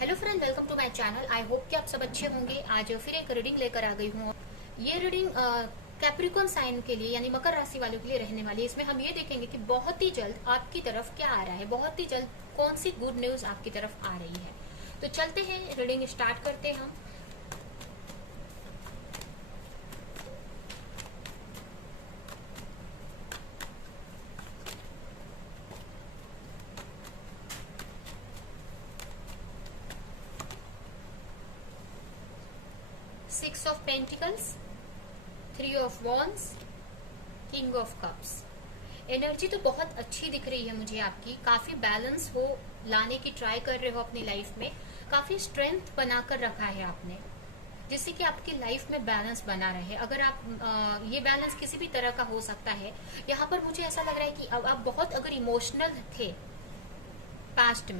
Hello friend, welcome to my channel. I hope कि आप सब अच्छे होंगे। आज फिर एक रीडिंग लेकर आ गई हूँ। ये रीडिंग कैप्रिकॉर्न साइन के लिए यानी मकर राशि वालों के लिए रहने वाली है। इसमें हम ये देखेंगे कि बहुत ही जल्द आपकी तरफ क्या आ रहा है, बहुत ही जल्द कौन सी गुड न्यूज आपकी तरफ आ रही है। तो चलते हैं, रीडिंग स्टार्ट करते हैं हम। Six of pentacles, three of wands, king of cups. Energy तो बहुत अच्छी दिख रही है मुझे आपकी। काफी बैलेंस हो लाने की ट्राई कर रहे हो अपनी लाइफ में। काफी स्ट्रेंथ बनाकर रखा है आपने, जिससे कि आपकी लाइफ में बैलेंस बना रहे। अगर आप ये बैलेंस किसी भी तरह का हो सकता है। यहाँ पर मुझे ऐसा लग रहा है कि अब आप बहुत अगर इमोशनल थे पास्ट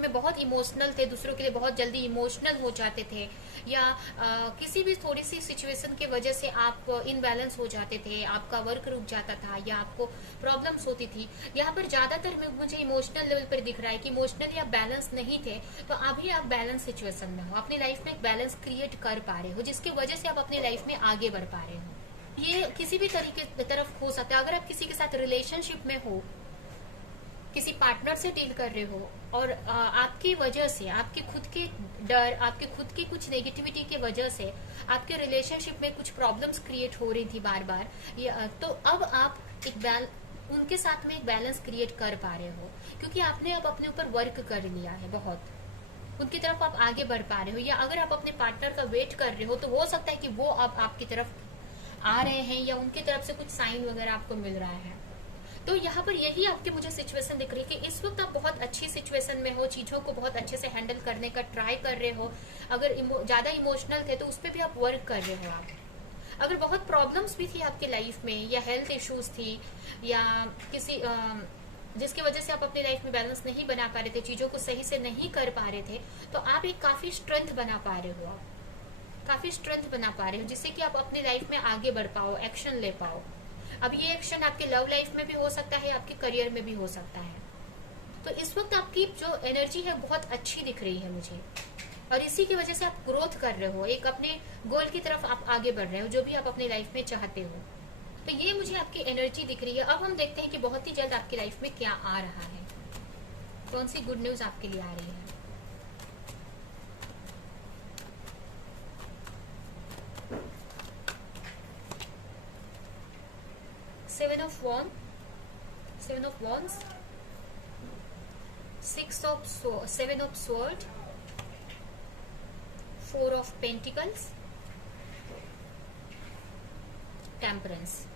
में बहुत इमोशनल थे, दूसरों के लिए बहुत जल्दी इमोशनल हो जाते थे, या किसी भी थोड़ी सी सिचुएशन के वजह से आप इनबैलेंस हो जाते थे, आपका वर्क रुक जाता था या आपको प्रॉब्लम्स होती थी। यहाँ पर ज्यादातर मुझे इमोशनल लेवल पर दिख रहा है कि इमोशनली आप बैलेंस नहीं थे, तो अभी आप बैलेंस सिचुएशन में हो, अपनी लाइफ में एक बैलेंस क्रिएट कर पा रहे हो, जिसकी वजह से आप अपनी लाइफ में आगे बढ़ पा रहे हो। ये किसी भी तरीके की तरफ हो सकता है। अगर आप किसी के साथ रिलेशनशिप में हो, किसी पार्टनर से डील कर रहे हो और आपकी वजह से, आपके खुद के डर, आपके खुद की कुछ नेगेटिविटी की वजह से आपके रिलेशनशिप में कुछ प्रॉब्लम्स क्रिएट हो रही थी बार बार, तो अब आप उनके साथ में एक बैलेंस क्रिएट कर पा रहे हो, क्योंकि आपने अब अपने ऊपर वर्क कर लिया है बहुत। उनकी तरफ आप आगे बढ़ पा रहे हो। या अगर आप अपने पार्टनर का वेट कर रहे हो, तो हो सकता है कि वो अब आपकी तरफ आ रहे हैं या उनकी तरफ से कुछ साइन वगैरह आपको मिल रहा है। तो यहाँ पर यही आपकी मुझे सिचुएशन दिख रही है कि इस वक्त आप बहुत अच्छी सिचुएशन में हो, चीजों को बहुत अच्छे से हैंडल करने का ट्राई कर रहे हो। अगर ज्यादा इमोशनल थे तो उस पर भी आप वर्क कर रहे हो। आप अगर बहुत प्रॉब्लम्स भी थी आपकी लाइफ में, या हेल्थ इश्यूज थी, या किसी जिसकी वजह से आप अपनी लाइफ में बैलेंस नहीं बना पा रहे थे, चीजों को सही से नहीं कर पा रहे थे, तो आप एक काफी स्ट्रेंथ बना पा रहे हो। आप काफी स्ट्रेंथ बना पा रहे हो, जिससे कि आप अपनी लाइफ में आगे बढ़ पाओ, एक्शन ले पाओ। अब ये एक्शन आपके लव लाइफ में भी हो सकता है, आपके करियर में भी हो सकता है। तो इस वक्त आपकी जो एनर्जी है बहुत अच्छी दिख रही है मुझे, और इसी की वजह से आप ग्रोथ कर रहे हो, एक अपने गोल की तरफ आप आगे बढ़ रहे हो, जो भी आप अपनी लाइफ में चाहते हो। तो ये मुझे आपकी एनर्जी दिख रही है। अब हम देखते हैं कि बहुत ही जल्द आपकी लाइफ में क्या आ रहा है, कौन सी गुड न्यूज आपके लिए आ रही है। Seven of wands, seven of sword, four of pentacles, temperance.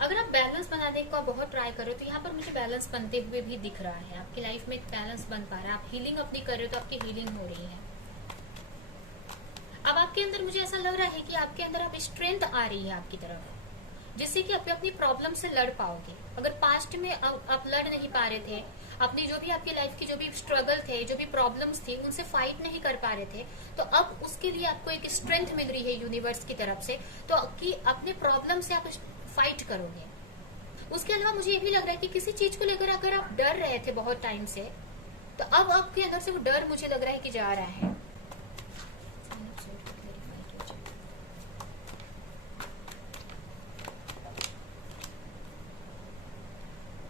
अगर आप बैलेंस बनाने का बहुत ट्राई कर रहे हो, तो यहाँ पर मुझे बैलेंस बनते हुए भी दिख रहा है। आपकी लाइफ में एक बैलेंस बन पा रहा है। आप हीलिंग अपनी कर रहे हो, तो आपकी हीलिंग हो रही है। अब आपके अंदर मुझे ऐसा लग रहा है कि आपके अंदर अब स्ट्रेंथ आ रही है आपकी तरफ, जिससे कि आप अपनी प्रॉब्लम से लड़ पाओगे। अगर पास्ट में आप लड़ नहीं पा रहे थे, अपनी जो भी आपकी लाइफ की जो भी स्ट्रगल थे, जो भी प्रॉब्लम्स थी, उनसे फाइट नहीं कर पा रहे थे, तो अब उसके लिए आपको एक स्ट्रेंथ मिल रही है यूनिवर्स की तरफ से, तो कि अपने प्रॉब्लम से आप फाइट करोगे। उसके अलावा मुझे ये भी लग रहा है कि किसी चीज को लेकर अगर आप डर रहे थे बहुत टाइम से, तो अब आपके अंदर से वो डर मुझे लग रहा है कि जा रहा है।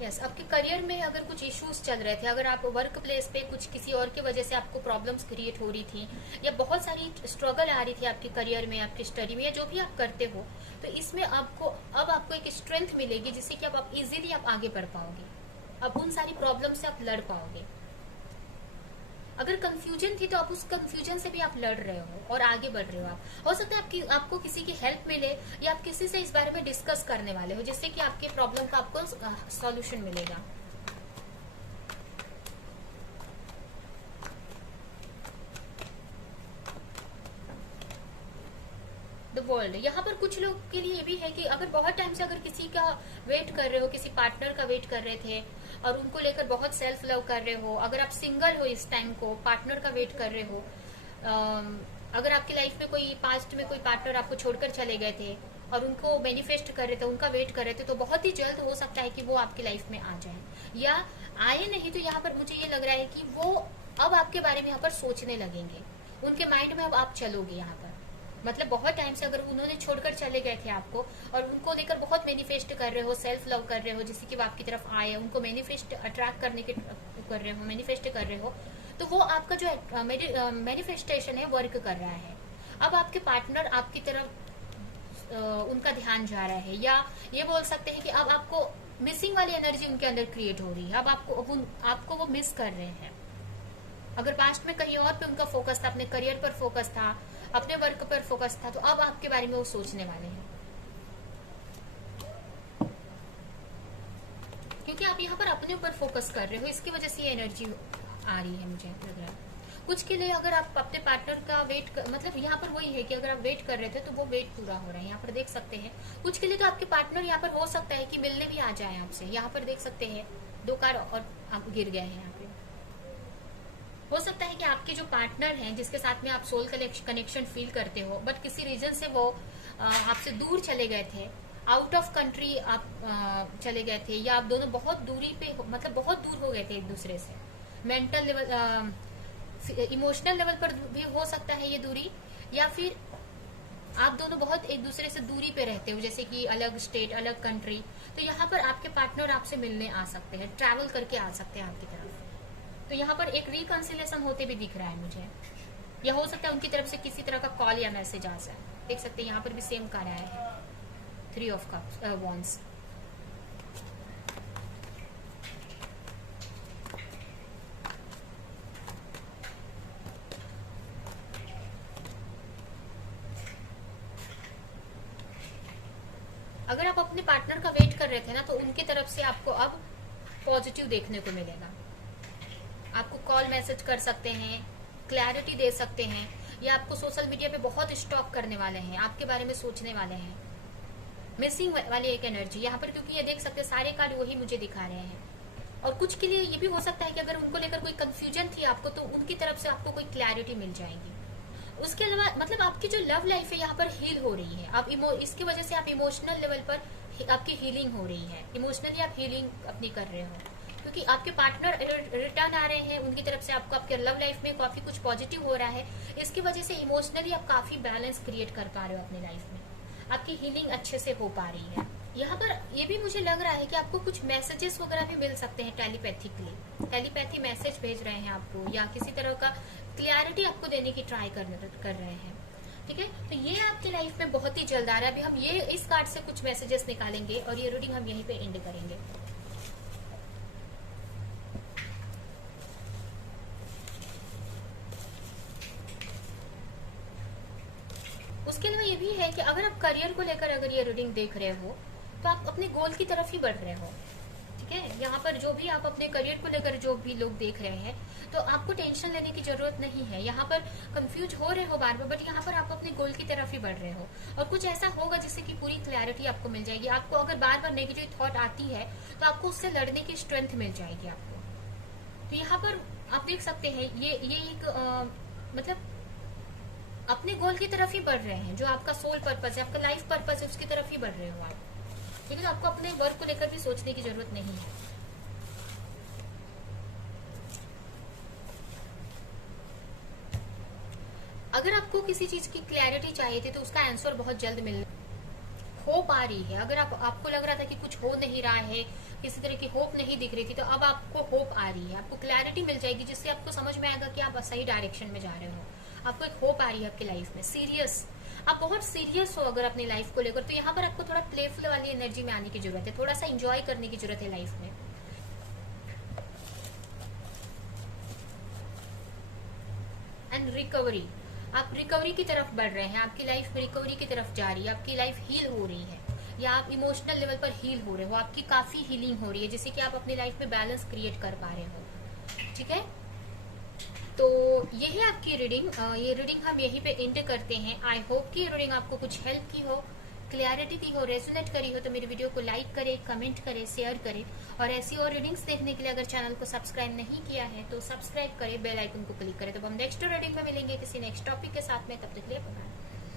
यस, आपके करियर में अगर कुछ इश्यूज चल रहे थे, अगर आप वर्क प्लेस पे कुछ किसी और की वजह से आपको प्रॉब्लम्स क्रिएट हो रही थी, या बहुत सारी स्ट्रगल आ रही थी आपके करियर में, आपकी स्टडी में, या जो भी आप करते हो, तो इसमें आपको एक स्ट्रेंथ मिलेगी, जिससे कि आप इजीली आप आगे बढ़ पाओगे। अब उन सारी प्रॉब्लम से आप लड़ पाओगे। अगर कंफ्यूजन थी, तो आप उस कंफ्यूजन से भी आप लड़ रहे हो और आगे बढ़ रहे हो। आप हो सकता है आपको किसी की हेल्प मिले, या आप किसी से इस बारे में डिस्कस करने वाले हो, जिससे कि आपके प्रॉब्लम का आपको सॉल्यूशन मिलेगा। द वर्ल्ड, यहाँ पर कुछ लोग के लिए ये भी है कि अगर बहुत टाइम से अगर किसी का वेट कर रहे हो, किसी पार्टनर का वेट कर रहे थे और उनको लेकर बहुत सेल्फ लव कर रहे हो, अगर आप सिंगल हो इस टाइम को, पार्टनर का वेट कर रहे हो, अगर आपकी लाइफ में कोई पास्ट में कोई पार्टनर आपको छोड़कर चले गए थे और उनको मैनिफेस्ट कर रहे थे, उनका वेट कर रहे थे, तो बहुत ही जल्द हो सकता है कि वो आपकी लाइफ में आ जाए, या आए नहीं तो यहाँ पर मुझे ये लग रहा है कि वो अब आपके बारे में यहाँ पर सोचने लगेंगे, उनके माइंड में अब आप चलोगे यहाँ पर। मतलब बहुत टाइम से अगर उन्होंने छोड़कर चले गए थे आपको और उनको लेकर बहुत मैनिफेस्ट कर रहे हो, सेल्फ लव कर रहे हो, जैसे कि वो आपकी तरफ आए, उनको मैनिफेस्ट अट्रैक्ट करने के कर रहे हो, मैनिफेस्ट कर रहे हो, तो वो आपका जो मैनिफेस्टेशन है वर्क कर रहा है। अब आपके पार्टनर आपकी तरफ उनका ध्यान जा रहा है, या ये बोल सकते हैं कि अब आपको मिसिंग वाली एनर्जी उनके अंदर क्रिएट हो रही है। अब आपको वो मिस कर रहे हैं। अगर पास्ट में कहीं और पे उनका फोकस था, अपने करियर पर फोकस था, अपने वर्क पर फोकस था, तो अब आपके बारे में वो सोचने वाले हैं, क्योंकि आप यहाँ पर अपने ऊपर फोकस कर रहे हो। इसकी वजह से ये एनर्जी आ रही है, मुझे लग रहा है। कुछ के लिए अगर आप अपने पार्टनर का मतलब यहाँ पर वही है कि अगर आप वेट कर रहे थे तो वो वेट पूरा हो रहा है, यहाँ पर देख सकते हैं। कुछ के लिए तो आपके पार्टनर यहाँ पर हो सकता है कि मिलने भी आ जाए आपसे, यहाँ पर देख सकते हैं 2 कार और आप गिर गए हैं यहाँ पे। हो सकता है कि आपके जो पार्टनर हैं जिसके साथ में आप सोल कनेक्शन फील करते हो, बट किसी रीजन से वो आपसे दूर चले गए थे, आउट ऑफ कंट्री आप चले गए थे, या आप दोनों बहुत दूरी पे मतलब बहुत दूर हो गए थे एक दूसरे से। मेंटल लेवल, इमोशनल लेवल पर भी हो सकता है ये दूरी, या फिर आप दोनों बहुत एक दूसरे से दूरी पे रहते हो, जैसे कि अलग स्टेट, अलग कंट्री। तो यहाँ पर आपके पार्टनर आपसे मिलने आ सकते हैं, ट्रैवल करके आ सकते हैं आपकी तरफ। तो यहाँ पर एक रिकंसिलेशन होते भी दिख रहा है मुझे, या हो सकता है उनकी तरफ से किसी तरह का कॉल या मैसेज आ जाए। देख सकते हैं यहाँ पर भी सेम कार्ड आया है, 3 ऑफ वॉन्ड्स। अगर आप अपने पार्टनर का वेट कर रहे थे ना, तो उनकी तरफ से आपको अब पॉजिटिव देखने को मिलेगा। आपको कॉल मैसेज कर सकते हैं, क्लैरिटी दे सकते हैं, या आपको सोशल मीडिया पे बहुत स्टॉक करने वाले हैं, आपके बारे में सोचने वाले हैं। मिसिंग वाली एक एनर्जी यहाँ पर, क्योंकि ये देख सकते हैं सारे कार्ड वही मुझे दिखा रहे हैं। और कुछ के लिए ये भी हो सकता है कि अगर उनको लेकर कोई कंफ्यूजन थी आपको, तो उनकी तरफ से आपको कोई क्लैरिटी मिल जाएगी। उसके अलावा मतलब आपकी जो लव लाइफ है यहाँ पर हील हो रही है। आप इसकी वजह से आप इमोशनल लेवल पर आपकी हीलिंग हो रही है, इमोशनली आप हीलिंग अपनी कर रहे हो, क्योंकि आपके पार्टनर रिटर्न आ रहे हैं उनकी तरफ से। आपको आपके लव लाइफ में काफी कुछ पॉजिटिव हो रहा है, इसकी वजह से इमोशनली आप काफी बैलेंस क्रिएट कर पा रहे हो अपनी लाइफ में, आपकी हीलिंग अच्छे से हो पा रही है। यहाँ पर ये भी मुझे लग रहा है कि आपको कुछ मैसेजेस वगैरह भी मिल सकते हैं टेलीपैथिकली, टेलीपैथी मैसेज भेज रहे हैं आपको, या किसी तरह का क्लैरिटी आपको देने की ट्राई कर रहे हैं। ठीक है, तो ये आपकी लाइफ में बहुत ही जल्द आ रहा है। अभी हम ये इस कार्ड से कुछ मैसेजेस निकालेंगे और ये रीडिंग हम यहीं पे एंड करेंगे। उसके अलावा ये भी है कि अगर आप करियर को लेकर अगर ये रीडिंग देख रहे हो, तो आप अपने गोल की तरफ ही बढ़ रहे हो। ठीक है, यहाँ पर जो भी आप अपने करियर को लेकर जो भी लोग देख रहे हैं, तो आपको टेंशन लेने की जरूरत नहीं है। यहाँ पर कंफ्यूज हो रहे हो बार बार, बट यहाँ पर आप अपने गोल की तरफ ही बढ़ रहे हो, और कुछ ऐसा होगा जिससे कि पूरी क्लैरिटी आपको मिल जाएगी। आपको अगर बार बार नेगेटिव थॉट आती है, तो आपको उससे लड़ने की स्ट्रेंथ मिल जाएगी आपको। तो यहाँ पर आप देख सकते हैं ये एक मतलब अपने गोल की तरफ ही बढ़ रहे हैं, जो आपका सोल पर्पस है, आपका लाइफ पर्पस है, उसकी तरफ ही बढ़ रहे हो आप। ठीक है, आपको अपने वर्क को लेकर भी सोचने की जरूरत नहीं है। अगर आपको किसी चीज की क्लैरिटी चाहिए थी, तो उसका आंसर बहुत जल्द मिल हो पा रही है। अगर आपको लग रहा था कि कुछ हो नहीं रहा है, किसी तरह की होप नहीं दिख रही थी, तो अब आपको होप आ रही है, आपको क्लैरिटी मिल जाएगी, जिससे आपको समझ में आएगा कि आप सही डायरेक्शन में जा रहे हो। आपको एक होप आ रही है आपकी लाइफ में। सीरियस, आप बहुत सीरियस हो अगर अपनी लाइफ को लेकर, तो यहाँ पर आपको थोड़ा प्लेफुल वाली एनर्जी में आने की जरूरत है, थोड़ा सा एंजॉय करने की जरूरत है लाइफ में। एंड रिकवरी, आप रिकवरी की तरफ बढ़ रहे हैं, आपकी लाइफ रिकवरी की तरफ जा रही है, आपकी लाइफ हील हो रही है, या आप इमोशनल लेवल पर हील हो रहे हो, आपकी काफी हीलिंग हो रही है, जिससे कि आप अपनी लाइफ में बैलेंस क्रिएट कर पा रहे हो। ठीक है, तो ये है आपकी रीडिंग। ये रीडिंग हम यहीं पे एंड करते हैं। आई होप कि रीडिंग आपको कुछ हेल्प की हो, क्लैरिटी दी हो, रेजोनेट करी हो, तो मेरे वीडियो को लाइक करें, कमेंट करें, शेयर करें, और ऐसी और रीडिंग्स देखने के लिए अगर चैनल को सब्सक्राइब नहीं किया है तो सब्सक्राइब करें, बेल आइकन को क्लिक करें। तो हम नेक्स्ट रीडिंग में मिलेंगे किसी नेक्स्ट टॉपिक के साथ में, तब तक के लिए बाय।